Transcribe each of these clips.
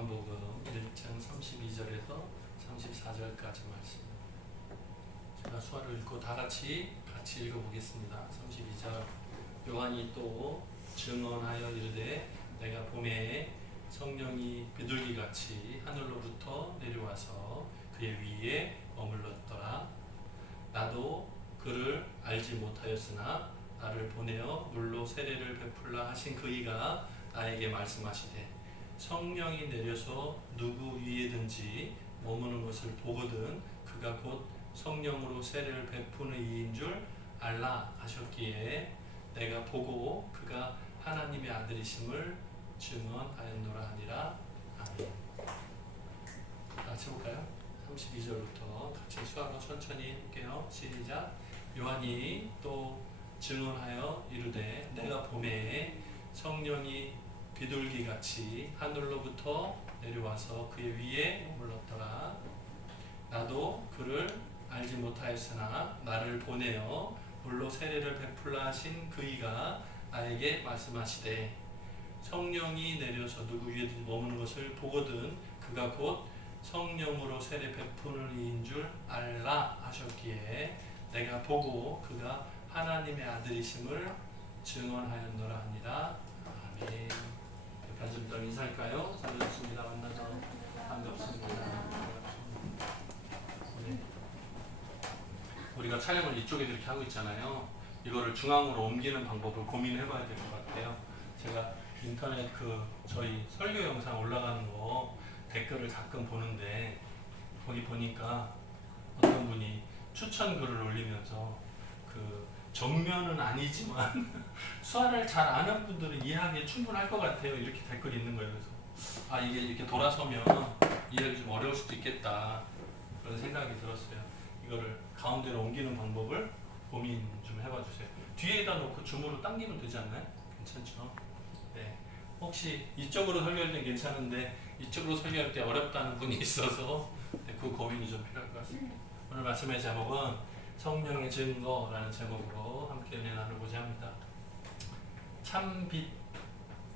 요한복음 1장 32절에서 34절까지 말씀. 제가 수화를 읽고 다 같이 읽어보겠습니다. 32절. 요한이 또 증언하여 이르되 내가 봄에 성령이 비둘기같이 하늘로부터 내려와서 그의 위에 머물렀더라. 나도 그를 알지 못하였으나 나를 보내어 물로 세례를 베풀라 하신 그이가 나에게 말씀하시되 성령이 내려서 누구 위에든지 머무는 것을 보거든 그가 곧 성령으로 세례를 베푸는 이인 줄 알라 하셨기에 내가 보고 그가 하나님의 아들이심을 증언하였노라 하니라. 아멘. 같이 볼까요? 32절부터 같이 수학을 천천히 할게요. 시작. 요한이 또 증언하여 이르되 내가 봄에 성령이 비둘기같이 하늘로부터 내려와서 그의 위에 머물렀더라. 나도 그를 알지 못하였으나 나를 보내어 물로 세례를 베풀라 하신 그이가 나에게 말씀하시되 성령이 내려서 누구 위에 머무는 것을 보거든 그가 곧 성령으로 세례 베푸는 이인 줄 알라 하셨기에 내가 보고 그가 하나님의 아들이심을 증언하였노라 하니라. 아멘. 편집들 인사할까요? 잘하셨습니다. 만나서 반갑습니다. 네. 우리가 촬영을 이쪽에 이렇게 하고 있잖아요. 이거를 중앙으로 옮기는 방법을 고민해 봐야 될 것 같아요. 제가 인터넷 저희 설교 영상 올라가는 거 댓글을 가끔 보는데 거기 보니까 어떤 분이 추천 글을 올리면서 정면은 아니지만 수화를 잘 아는 분들은 이해하기에 충분할 것 같아요. 이렇게 댓글이 있는 거예요. 그래서 이게 이렇게 돌아서면 이해하기 좀 어려울 수도 있겠다 그런 생각이 들었어요. 이거를 가운데로 옮기는 방법을 고민 좀 해봐 주세요. 뒤에다 놓고 줌으로 당기면 되지 않나요? 괜찮죠? 네. 혹시 이쪽으로 설교할 때 괜찮은데 이쪽으로 설교할 때 어렵다는 분이 있어서 그 고민이 좀 필요할 것 같습니다. 오늘 말씀의 제목은 성령의 증거라는 제목으로 함께 은혜 나누고자 합니다.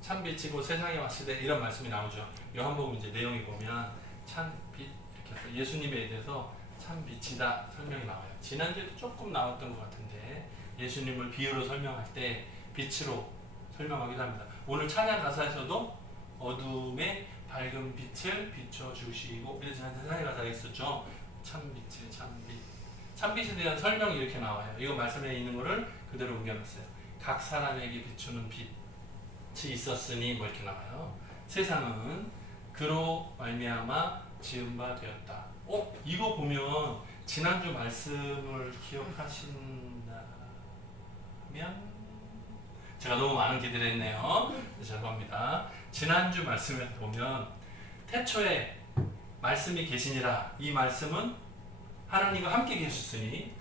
참빛이고 세상에 왔을 때 이런 말씀이 나오죠. 요한복음 이제 내용이 보면 참빛 이렇게 예수님에 대해서 참빛이다 설명이 나와요. 지난주에도 조금 나왔던 것 같은데 예수님을 비유로 설명할 때 빛으로 설명하기도 합니다. 오늘 찬양 가사에서도 어둠에 밝은 빛을 비춰주시고 세상에 가사가 있었죠. 참빛의 참빛. 참빛에 대한 설명이 이렇게 나와요. 이거 말씀에 있는 거를 그대로 옮겨놨어요. 각 사람에게 비추는 빛이 있었으니 뭐 이렇게 나와요. 세상은 그로 말미암아 지은 바 되었다. 이거 보면 지난주 말씀을 기억하신다면 제가 너무 많은 기대를 했네요. 죄송합니다. 지난주 말씀을 보면 태초에 말씀이 계시니라. 이 말씀은 하나님과 함께 계셨으니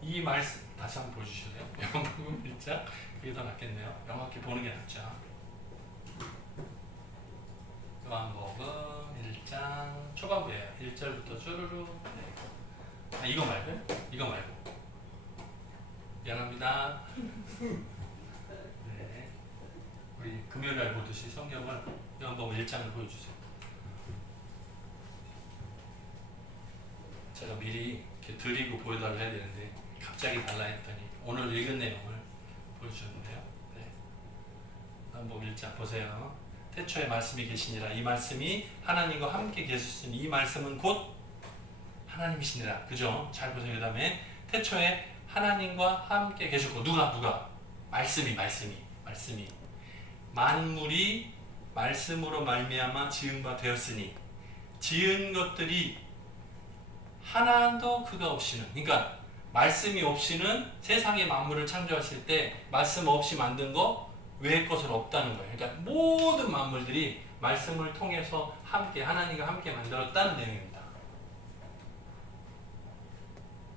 이 말씀 다시 한번 보여주실래요? 요한복음 1장 그게 더 낫겠네요. 명확히 보는 게 낫죠. 요한복음 1장 초반부예요. 1절부터 쭈루루. 네. 이거 말고 미안합니다. 네. 우리 금요일날 보듯이 성경을 요한복음 1장을 보여주세요. 제가 미리 이렇게 드리고 보여달라 해야 되는데 갑자기 달라 했더니 오늘 읽은 내용을 보여주셨는데요. 네. 요한복음 1장 보세요. 태초에 말씀이 계시니라. 이 말씀이 하나님과 함께 계셨으니 이 말씀은 곧 하나님이시니라. 그죠? 잘 보세요. 그 다음에 태초에 하나님과 함께 계셨고 누가? 말씀이 만물이 말씀으로 말미암아 지은 바 되었으니 지은 것들이 하나도 그가 없이는, 그러니까 말씀이 없이는 세상의 만물을 창조하실 때 말씀 없이 만든 거 외의 것은 없다는 거예요. 그러니까 모든 만물들이 말씀을 통해서 함께 하나님과 함께 만들었다는 내용입니다.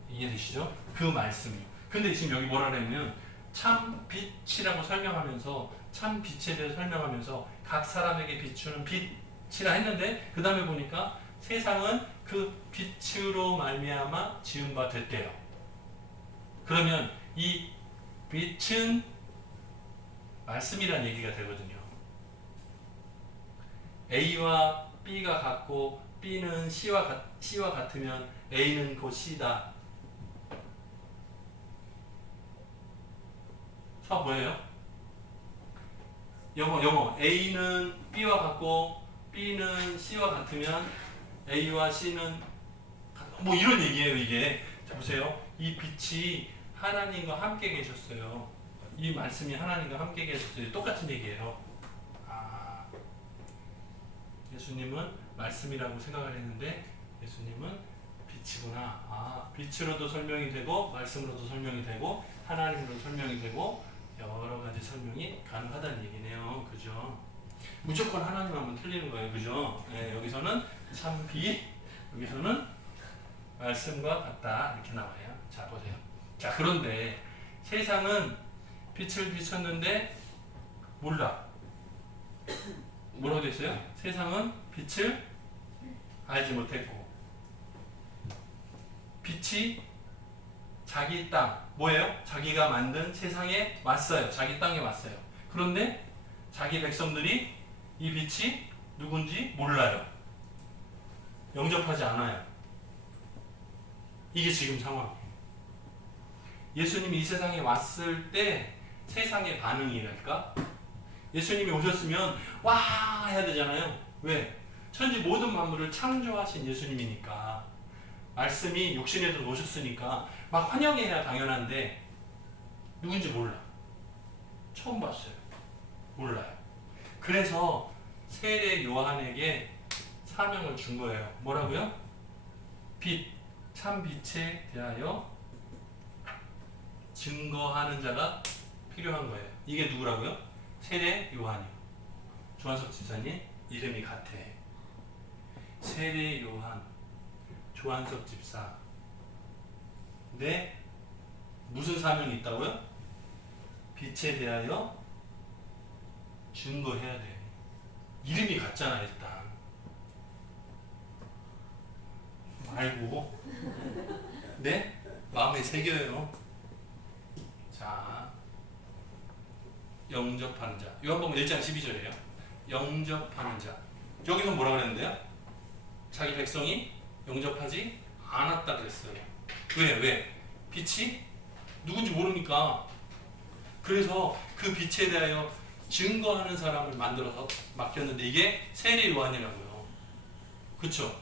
이해되시죠? 그 말씀이. 근데 지금 여기 뭐라 그랬냐면 참빛이라고 설명하면서 참빛에 대해 설명하면서 각 사람에게 비추는 빛이라 했는데 그 다음에 보니까 세상은 그 빛으로 말미암아 지은 바 됐대요. 그러면 이 빛은 말씀이라는 얘기가 되거든요. A와 B가 같고 B는 C와 같으면 A는 곧 C다. 수학 뭐예요? 영어. A는 B와 같고 B는 C와 같으면 A와 C는 뭐 이런 얘기예요, 이게. 자, 보세요. 이 빛이 하나님과 함께 계셨어요. 이 말씀이 하나님과 함께 계셨어요. 똑같은 얘기예요. 아, 예수님은 말씀이라고 생각을 했는데 예수님은 빛이구나. 아, 빛으로도 설명이 되고 말씀으로도 설명이 되고 하나님으로 설명이 되고 여러 가지 설명이 가능하다는 얘기네요. 그죠? 무조건 하나님 하면 틀리는 거예요. 그죠? 네, 여기서는 참 빛, 여기서는 말씀과 같다. 이렇게 나와요. 자, 보세요. 자, 그런데 세상은 빛을 비췄는데 몰라. 뭐라고 됐어요? 세상은 빛을 알지 못했고 빛이 자기 땅, 뭐예요? 자기가 만든 세상에 왔어요. 자기 땅에 왔어요. 그런데 자기 백성들이 이 빛이 누군지 몰라요. 영접하지 않아요. 이게 지금 상황이에요. 예수님이 이 세상에 왔을 때 세상의 반응이랄까? 예수님이 오셨으면 와 해야 되잖아요. 왜? 천지 모든 만물을 창조하신 예수님이니까 말씀이 육신에 들어오셨으니까 막 환영해야 당연한데 누군지 몰라. 처음 봤어요. 몰라요. 그래서 세례 요한에게 사명을 준 거예요. 뭐라고요? 빛, 참 빛에 대하여 증거하는 자가 필요한 거예요. 이게 누구라고요? 세례 요한이요. 조한석 집사님 이름이 같아. 세례 요한, 조한석 집사. 근데 무슨 사명이 있다고요? 빛에 대하여 증거해야 돼. 이름이 같잖아 일단. 알고 네? 마음에 새겨요. 자, 영접하는 자. 요한복음 1장 12절이에요. 영접하는 자. 여기서 뭐라 그랬는데요? 자기 백성이 영접하지 않았다 그랬어요. 왜? 빛이 누군지 모르니까. 그래서 그 빛에 대하여 증거하는 사람을 만들어서 맡겼는데 이게 세례 요한이라고요. 그쵸?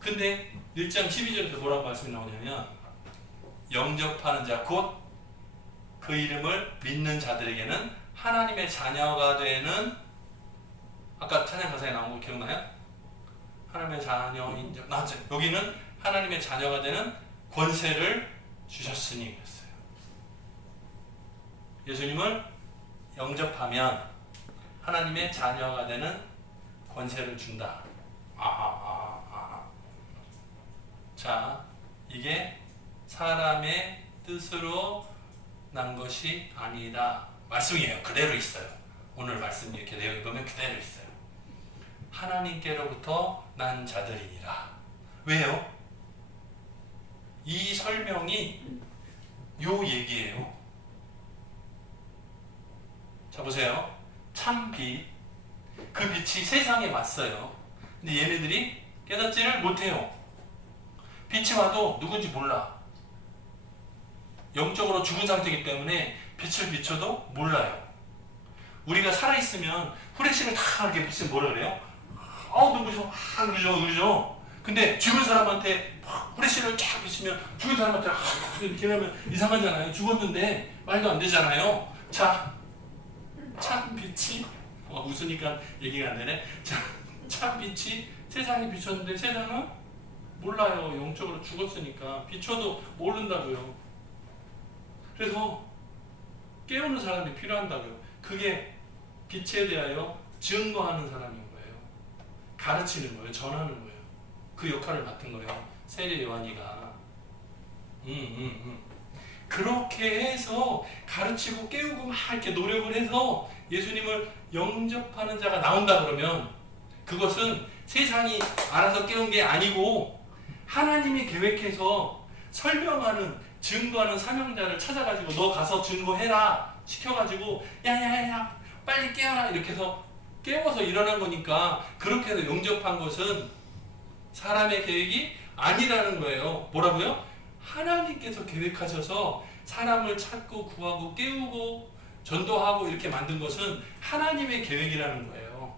근데 1장 12절에 뭐라고 말씀이 나오냐면 영접하는 자 곧 그 이름을 믿는 자들에게는 하나님의 자녀가 되는, 아까 찬양 가사에 나온 거 기억나요? 하나님의 자녀인 자, 맞죠? 여기는 하나님의 자녀가 되는 권세를 주셨으니 그랬어요. 예수님을 영접하면 하나님의 자녀가 되는 권세를 준다. 자, 이게 사람의 뜻으로 난 것이 아니다. 말씀이에요. 그대로 있어요. 오늘 말씀 이렇게 내용을 보면 그대로 있어요. 하나님께로부터 난 자들이니라. 왜요? 이 설명이 요 얘기예요. 자, 보세요. 참 빛. 그 빛이 세상에 왔어요. 근데 얘네들이 깨닫지를 못해요. 빛이 와도 누군지 몰라. 영적으로 죽은 상태이기 때문에 빛을 비춰도 몰라요. 우리가 살아있으면 후레쉬를 다 이렇게 비치면 뭐라 그래요? 눈부셔, 그러죠. 근데 죽은 사람한테 후레쉬를 쫙 비치면 죽은 사람한테 이렇게 하면 이상하잖아요. 죽었는데 말도 안 되잖아요. 자, 참 빛이 웃으니까 얘기가 안 되네. 자, 참 빛이 세상에 비쳤는데 세상은 몰라요. 영적으로 죽었으니까 비춰도 모른다고요. 그래서 깨우는 사람이 필요한다고요. 그게 빛에 대하여 증거하는 사람인 거예요. 가르치는 거예요. 전하는 거예요. 그 역할을 맡은 거예요. 세례 요한이가. 그렇게 해서 가르치고 깨우고 막 이렇게 노력을 해서 예수님을 영접하는 자가 나온다 그러면 그것은 세상이 알아서 깨운 게 아니고 하나님이 계획해서 설명하는, 증거하는 사명자를 찾아가지고 너 가서 증거해라 시켜가지고 야야야 빨리 깨어라 이렇게 해서 깨워서 일어난 거니까 그렇게 해서 용접한 것은 사람의 계획이 아니라는 거예요. 뭐라고요? 하나님께서 계획하셔서 사람을 찾고 구하고 깨우고 전도하고 이렇게 만든 것은 하나님의 계획이라는 거예요.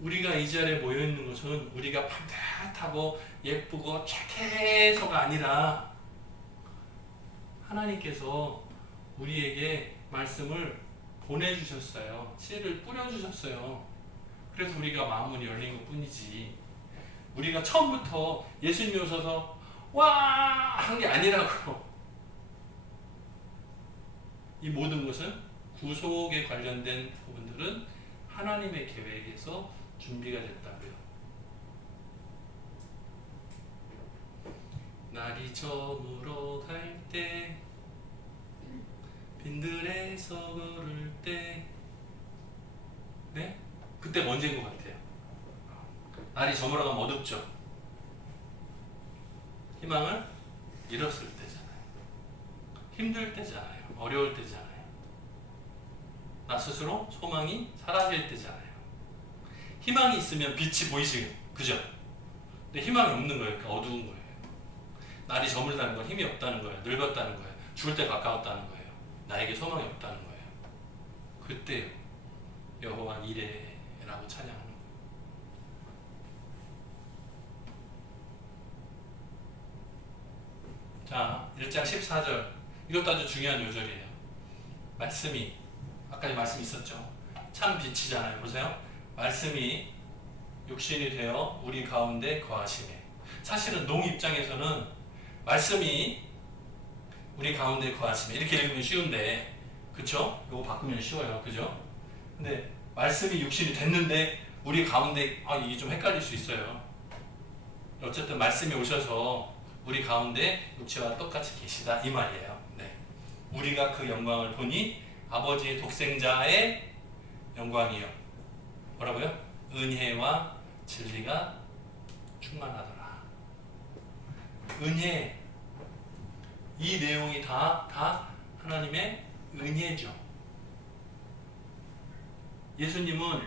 우리가 이 자리에 모여 있는 것은 우리가 반듯하고 예쁘고 착해서가 아니라 하나님께서 우리에게 말씀을 보내주셨어요. 씨를 뿌려주셨어요. 그래서 우리가 마음문이 열린 것 뿐이지. 우리가 처음부터 예수님이 오셔서 와! 한 게 아니라고. 이 모든 것은 구속에 관련된 부분들은 하나님의 계획에서 준비가 됐다고요. 날이 저물어 갈 때 빈들에서 걸을 때 네? 그때가 언제인 것 같아요? 날이 저물어가면 어둡죠. 희망을 잃었을 때잖아요. 힘들 때잖아요. 어려울 때잖아요. 나 스스로 소망이 사라질 때잖아요. 희망이 있으면 빛이 보이지, 그죠? 근데 희망이 없는 거예요. 그러니까 어두운 거예요. 날이 저물다는 건 힘이 없다는 거예요. 늙었다는 거예요. 죽을 때 가까웠다는 거예요. 나에게 소망이 없다는 거예요. 그때요. 여호와 이레라고 찬양하는 거예요. 자, 1장 14절. 이것도 아주 중요한 요절이에요. 말씀이, 아까 말씀 있었죠. 참 빛이잖아요. 보세요. 말씀이 육신이 되어 우리 가운데 거하시네. 사실은 농 입장에서는 말씀이 우리 가운데 거하시네. 이렇게 읽으면 쉬운데, 그쵸? 이거 바꾸면 쉬워요. 그죠? 근데 말씀이 육신이 됐는데 우리 가운데, 이게 좀 헷갈릴 수 있어요. 어쨌든 말씀이 오셔서 우리 가운데 육체와 똑같이 계시다 이 말이에요. 네. 우리가 그 영광을 보니 아버지의 독생자의 영광이요. 뭐라고요? 은혜와 진리가 충만하더라. 은혜, 이 내용이 다 하나님의 은혜죠. 예수님은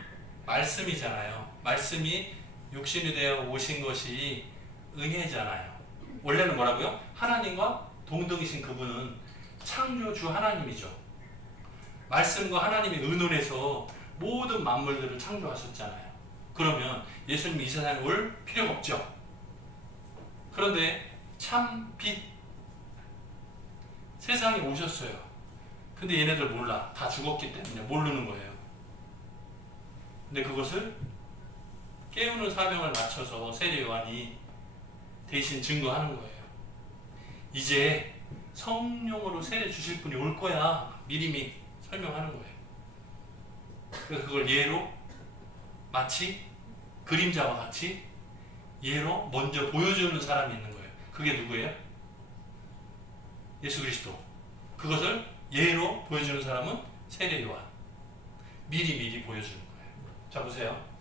말씀이잖아요. 말씀이 육신이 되어 오신 것이 은혜잖아요. 원래는 뭐라고요? 하나님과 동등이신 그분은 창조주 하나님이죠. 말씀과 하나님이 의논해서 모든 만물들을 창조하셨잖아요. 그러면 예수님이 이 세상에 올 필요가 없죠. 그런데 참 빛, 세상에 오셨어요. 근데 얘네들 몰라. 다 죽었기 때문에 모르는 거예요. 근데 그것을 깨우는 사명을 맞춰서 세례 요한이 대신 증거하는 거예요. 이제 성령으로 세례 주실 분이 올 거야. 미리미 설명하는 거예요. 그래서 그걸 예로 마치 그림자와 같이 예로 먼저 보여주는 사람이 있는 거예요. 그게 누구예요? 예수 그리스도. 그것을 예로 보여주는 사람은 세례 요한. 미리 보여주는 거예요. 자 보세요.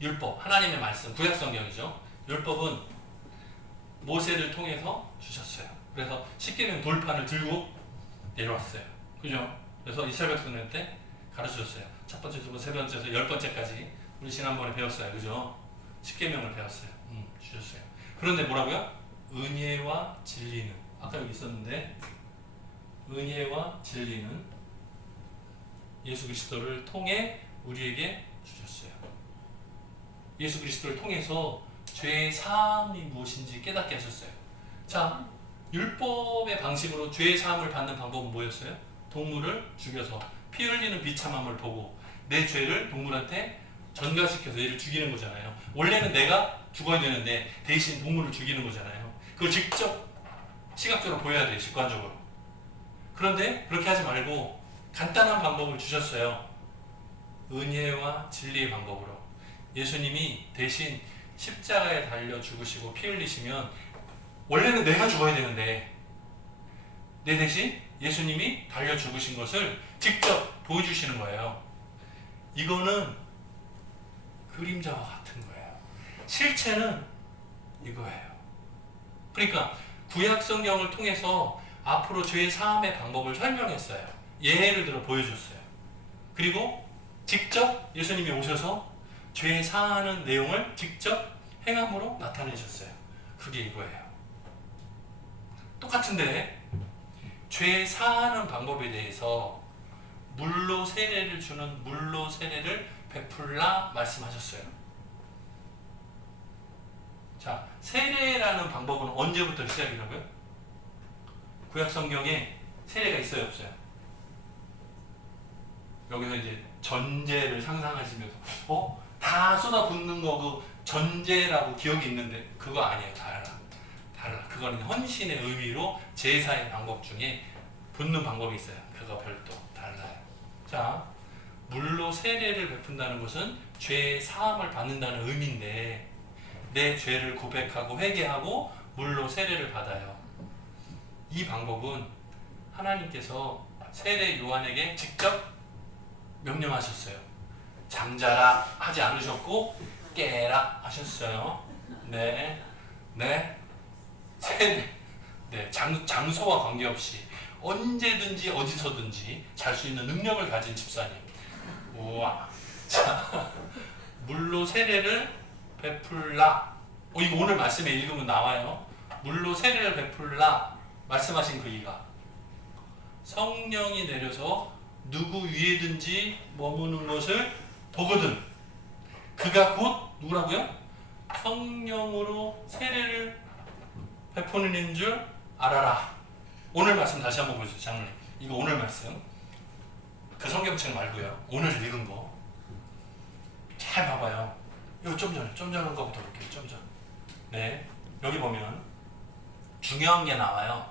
율법, 하나님의 말씀, 구약 성경이죠. 율법은 모세를 통해서 주셨어요. 그래서 십계명 돌판을 들고 내려왔어요. 그죠? 그래서 이스라엘 백성들 때 가르쳐줬어요. 첫 번째, 두 번째, 세 번째에서 10번째까지 우리 지난번에 배웠어요. 그죠? 십계명을 배웠어요. 주셨어요. 그런데 뭐라고요? 은혜와 진리는, 아까 여기 있었는데, 은혜와 진리는 예수 그리스도를 통해 우리에게 주셨어요. 예수 그리스도를 통해서 죄의 사함이 무엇인지 깨닫게 하셨어요. 자, 율법의 방식으로 죄의 사함을 받는 방법은 뭐였어요? 동물을 죽여서 피 흘리는 비참함을 보고 내 죄를 동물한테 전가시켜서 얘를 죽이는 거잖아요. 원래는 내가 죽어야 되는데 대신 동물을 죽이는 거잖아요. 그걸 직접 시각적으로 보여야 돼요. 직관적으로. 그런데 그렇게 하지 말고 간단한 방법을 주셨어요. 은혜와 진리의 방법으로. 예수님이 대신 십자가에 달려 죽으시고 피 흘리시면 원래는 내가 죽어야 되는데 내 대신 예수님이 달려 죽으신 것을 직접 보여주시는 거예요. 이거는 그림자와 같은 거예요. 실체는 이거예요. 그러니까 구약 성경을 통해서 앞으로 죄의 사함의 방법을 설명했어요. 예를 들어 보여줬어요. 그리고 직접 예수님이 오셔서 죄 사하는 내용을 직접 행함으로 나타내셨어요. 그게 이거예요. 똑같은데 죄 사하는 방법에 대해서 물로 세례를 주는 물로 세례를 베풀라 말씀하셨어요. 자, 세례라는 방법은 언제부터 시작이라고요? 구약 성경에 세례가 있어요, 없어요? 여기서 이제 전제를 상상하시면서 다 쏟아붓는 거 그 전제라고 기억이 있는데 그거 아니에요. 달라. 그거는 헌신의 의미로 제사의 방법 중에 붓는 방법이 있어요. 그거 별도 달라요. 자, 물로 세례를 베푼다는 것은 죄 사함을 받는다는 의미인데 내 죄를 고백하고 회개하고 물로 세례를 받아요. 이 방법은 하나님께서 세례 요한에게 직접 명령하셨어요. 잠자라 하지 않으셨고 깨라 하셨어요. 네. 세례. 네, 장소와 관계없이 언제든지 어디서든지 잘 수 있는 능력을 가진 집사님. 우와. 자, 물로 세례를 베풀라. 이거 오늘 말씀에 읽으면 나와요. 물로 세례를 베풀라 말씀하신 그 이가 성령이 내려서 누구 위에든지 머무는 것을 보거든 그가 곧 누구라고요? 성령으로 세례를 베푸는 이인 줄 알아라. 오늘 말씀 다시 한번 보여주세요. 장로님, 이거 오늘 말씀 그 성경책 말고요. 오늘 읽은 거 잘 봐봐요. 이거 좀 전에 거부터 볼게요. 좀 전. 네, 여기 보면 중요한 게 나와요.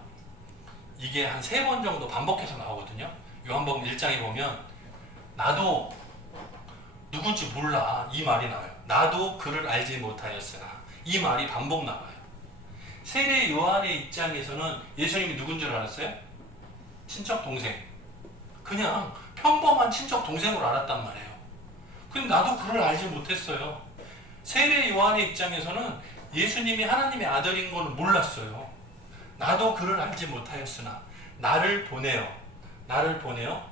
이게 한 3번 정도 반복해서 나오거든요. 요한복음 1장에 보면 나도 누군지 몰라 이 말이 나와요. 나도 그를 알지 못하였으나 이 말이 반복 나와요. 세례 요한의 입장에서는 예수님이 누군 줄 알았어요? 친척 동생. 그냥 평범한 친척 동생으로 알았단 말이에요. 근데 나도 그를 알지 못했어요. 세례 요한의 입장에서는 예수님이 하나님의 아들인 걸 몰랐어요. 나도 그를 알지 못하였으나 나를 보내어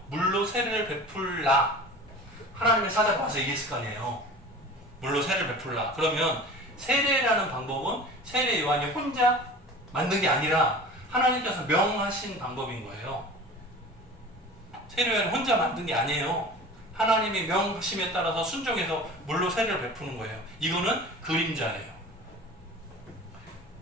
물로 세례를 베풀라. 하나님의 사자가 와서 얘기했을 거 아니에요. 물로 세례를 베풀라. 그러면 세례라는 방법은 세례 요한이 혼자 만든 게 아니라 하나님께서 명하신 방법인 거예요. 세례 요한이 혼자 만든 게 아니에요. 하나님이 명하심에 따라서 순종해서 물로 세례를 베푸는 거예요. 이거는 그림자예요.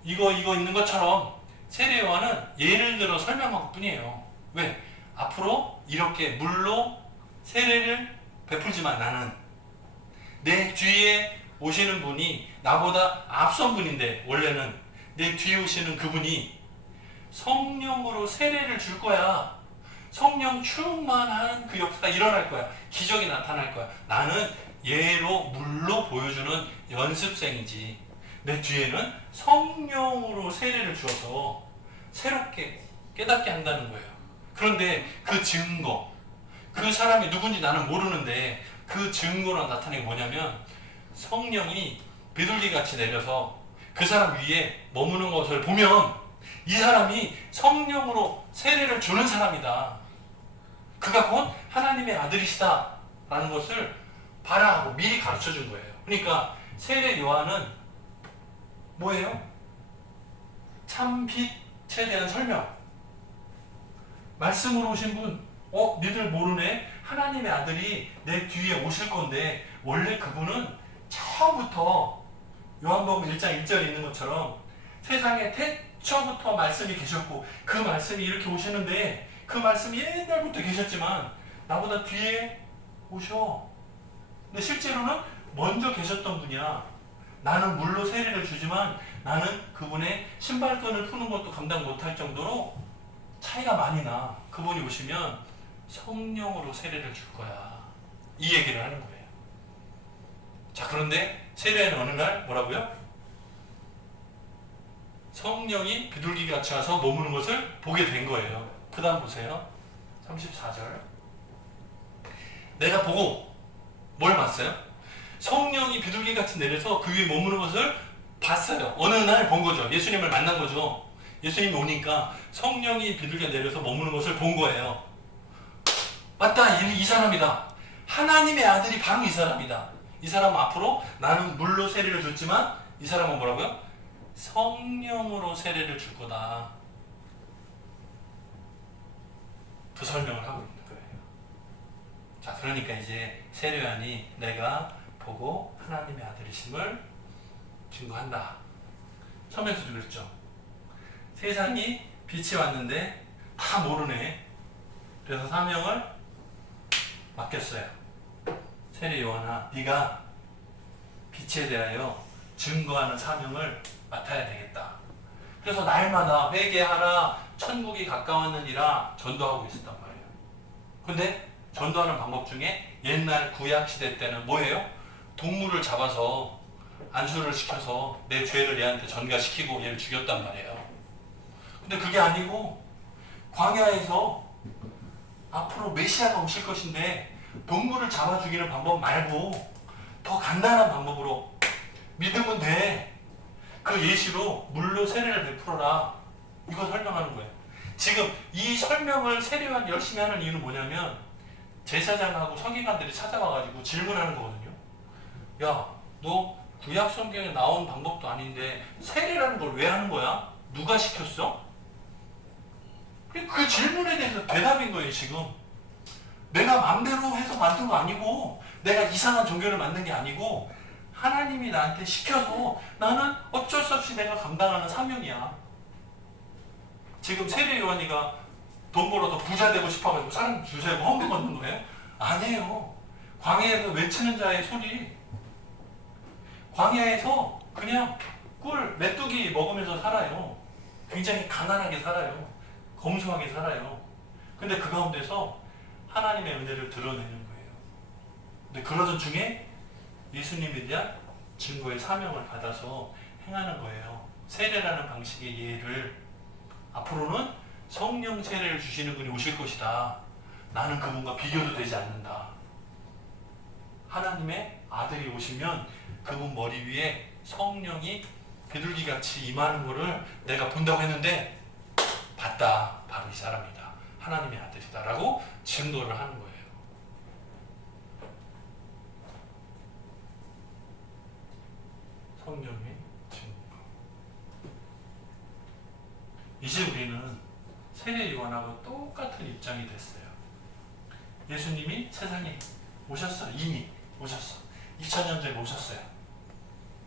이거 있는 것처럼 세례 요한은 예를 들어 설명한 것 뿐이에요. 왜? 앞으로 이렇게 물로 세례를 베풀지만 나는 내 뒤에 오시는 분이 나보다 앞선 분인데 원래는 내 뒤에 오시는 그분이 성령으로 세례를 줄 거야. 성령 충만한 그 역사가 일어날 거야. 기적이 나타날 거야. 나는 예로 물로 보여주는 연습생이지. 내 뒤에는 성령으로 세례를 주어서 새롭게 깨닫게 한다는 거예요. 그런데 그 증거, 그 사람이 누군지 나는 모르는데 그 증거로 나타낸 게 뭐냐면 성령이 비둘기같이 내려서 그 사람 위에 머무는 것을 보면 이 사람이 성령으로 세례를 주는 사람이다. 그가 곧 하나님의 아들이시다 라는 것을 봐라 하고 미리 가르쳐 준 거예요. 그러니까 세례 요한은 뭐예요? 참빛에 대한 설명. 말씀으로 오신 분, 니들 모르네? 하나님의 아들이 내 뒤에 오실 건데 원래 그분은 처음부터 요한복음 1장 1절에 있는 것처럼 세상에 태초부터 말씀이 계셨고 그 말씀이 이렇게 오시는데 그 말씀이 옛날부터 계셨지만 나보다 뒤에 오셔. 근데 실제로는 먼저 계셨던 분이야. 나는 물로 세례를 주지만 나는 그분의 신발끈을 푸는 것도 감당 못할 정도로 차이가 많이 나. 그분이 오시면 성령으로 세례를 줄 거야. 이 얘기를 하는 거예요. 자, 그런데 세례는 어느 날 뭐라고요? 성령이 비둘기같이 와서 머무는 것을 보게 된 거예요. 그 다음 보세요. 34절. 내가 보고 뭘 봤어요? 성령이 비둘기같이 내려서 그 위에 머무는 것을 봤어요. 어느 날 본 거죠. 예수님을 만난 거죠. 예수님이 오니까 성령이 비둘기가 내려서 머무는 것을 본 거예요. 맞다, 이 사람이다. 하나님의 아들이 바로 이 사람이다. 이 사람은 앞으로 나는 물로 세례를 줬지만 이 사람은 뭐라고요? 성령으로 세례를 줄 거다. 그 설명을 하고 있는 거예요. 자, 그러니까 이제 세례요한이 내가 보고 하나님의 아들이심을 증거한다. 처음에서도 그랬죠. 세상이 빛이 왔는데 다 모르네. 그래서 사명을 맡겼어요. 세례 요한아, 네가 빛에 대하여 증거하는 사명을 맡아야 되겠다. 그래서 날마다 회개하라, 천국이 가까웠느니라 전도하고 있었단 말이에요. 근데 전도하는 방법 중에 옛날 구약 시대 때는 뭐예요? 동물을 잡아서 안수를 시켜서 내 죄를 얘한테 전가시키고 얘를 죽였단 말이에요. 근데 그게 아니고 광야에서 앞으로 메시아가 오실 것인데 동물을 잡아 죽이는 방법 말고 더 간단한 방법으로 믿으면 돼. 그 예시로 물로 세례를 베풀어라. 이거 설명하는 거예요. 지금 이 설명을 세례요한이 열심히 하는 이유는 뭐냐면 제사장하고 서기관들이 찾아와가지고 질문하는 거거든요. 야, 너 구약 성경에 나온 방법도 아닌데 세례라는 걸 왜 하는 거야? 누가 시켰어? 그 질문에 대해서 대답인 거예요, 지금. 내가 마음대로 해서 만든 거 아니고, 내가 이상한 종교를 만든 게 아니고, 하나님이 나한테 시켜서 나는 어쩔 수 없이 내가 감당하는 사명이야. 지금 세례 요한이가 돈 벌어서 부자 되고 싶어가지고 사람 줄 세고 헌금 걷는 거예요? 아니에요. 광야에서 외치는 자의 소리. 광야에서 그냥 꿀, 메뚜기 먹으면서 살아요. 굉장히 가난하게 살아요. 검소하게 살아요. 근데 그 가운데서 하나님의 은혜를 드러내는 거예요. 근데 그러던 중에 예수님에 대한 증거의 사명을 받아서 행하는 거예요. 세례라는 방식의 예를 앞으로는 성령 세례를 주시는 분이 오실 것이다. 나는 그분과 비교도 되지 않는다. 하나님의 아들이 오시면 그분 머리 위에 성령이 비둘기같이 임하는 것을 내가 본다고 했는데 봤다. 바로 이 사람이다. 하나님의 아들이다. 라고 증거를 하는 거예요. 성령의 증거. 이제 우리는 세례 요한하고 똑같은 입장이 됐어요. 예수님이 세상에 오셨어요. 이미 오셨어. 2000년 전에 오셨어요.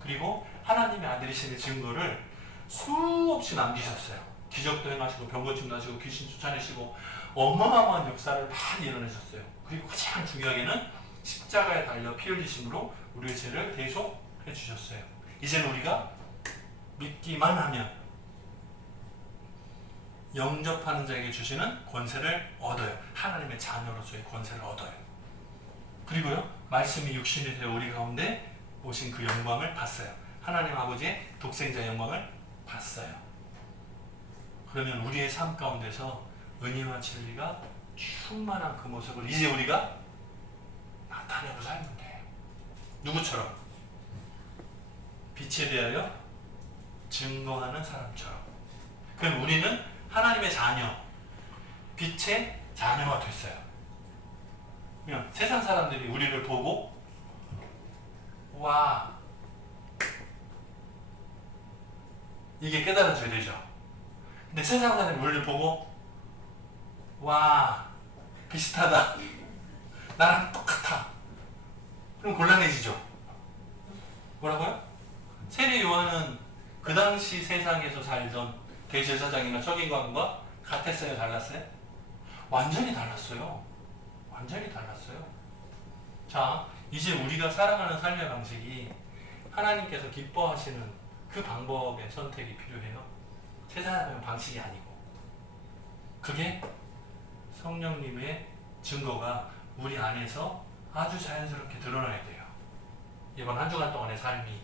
그리고 하나님의 아들이심의 증거를 수없이 남기셨어요. 기적도 행하시고 병고침도 하시고 귀신 쫓아내시고 어마어마한 역사를 많이 이뤄내셨어요. 그리고 가장 중요하게는 십자가에 달려 피 흘리심으로 우리의 죄를 대속해 주셨어요. 이제는 우리가 믿기만 하면 영접하는 자에게 주시는 권세를 얻어요. 하나님의 자녀로서의 권세를 얻어요. 그리고요, 말씀이 육신이 되어 우리 가운데 오신 그 영광을 봤어요. 하나님 아버지의 독생자 영광을 봤어요. 그러면 우리의 삶 가운데서 은혜와 진리가 충만한 그 모습을 이제 우리가 나타내고 살면 돼요. 누구처럼? 빛에 대하여 증거하는 사람처럼. 그럼 우리는 하나님의 자녀, 빛의 자녀가 됐어요. 그냥 세상 사람들이 우리를 보고 와, 이게 깨달아져야 되죠. 근데 세상 사람들이 우리를 보고 와, 비슷하다, 나랑 똑같아, 그럼 곤란해지죠. 뭐라고요? 세례 요한은 그 당시 세상에서 살던 대제사장이나 서기관과 같았어요? 달랐어요? 완전히 달랐어요. 완전히 달랐어요. 자, 이제 우리가 살아가는 삶의 방식이 하나님께서 기뻐하시는 그 방법의 선택이 필요해요. 세상의 방식이 아니고. 그게 성령님의 증거가 우리 안에서 아주 자연스럽게 드러나야 돼요. 이번 한 주간 동안의 삶이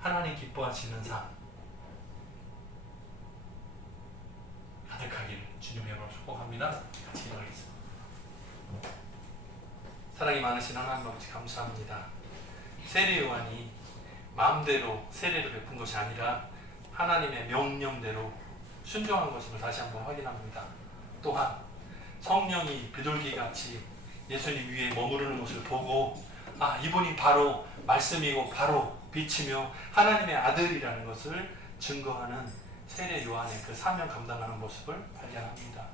하나님 기뻐하시는 삶 가득하기를 주님의 이름으로 축복합니다. 같이 일어나겠습니다. 사랑이 많으신 하나님 아버지 감사합니다. 세례 요한이 마음대로 세례를 베푼 것이 아니라 하나님의 명령대로 순종한 것임을 다시 한번 확인합니다. 또한 성령이 비둘기같이 예수님 위에 머무르는 것을 보고 아, 이분이 바로 말씀이고 바로 빛이며 하나님의 아들이라는 것을 증거하는 세례 요한의 그 사명 감당하는 모습을 발견합니다.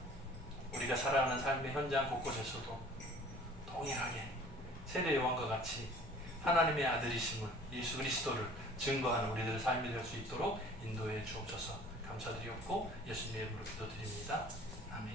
우리가 살아가는 삶의 현장 곳곳에서도 동일하게 세례 요한과 같이 하나님의 아들이심을 예수 그리스도를 증거하는 우리들의 삶이 될 수 있도록 인도해 주옵소서. 감사드리옵고 예수님의 이름으로 기도드립니다. 아멘.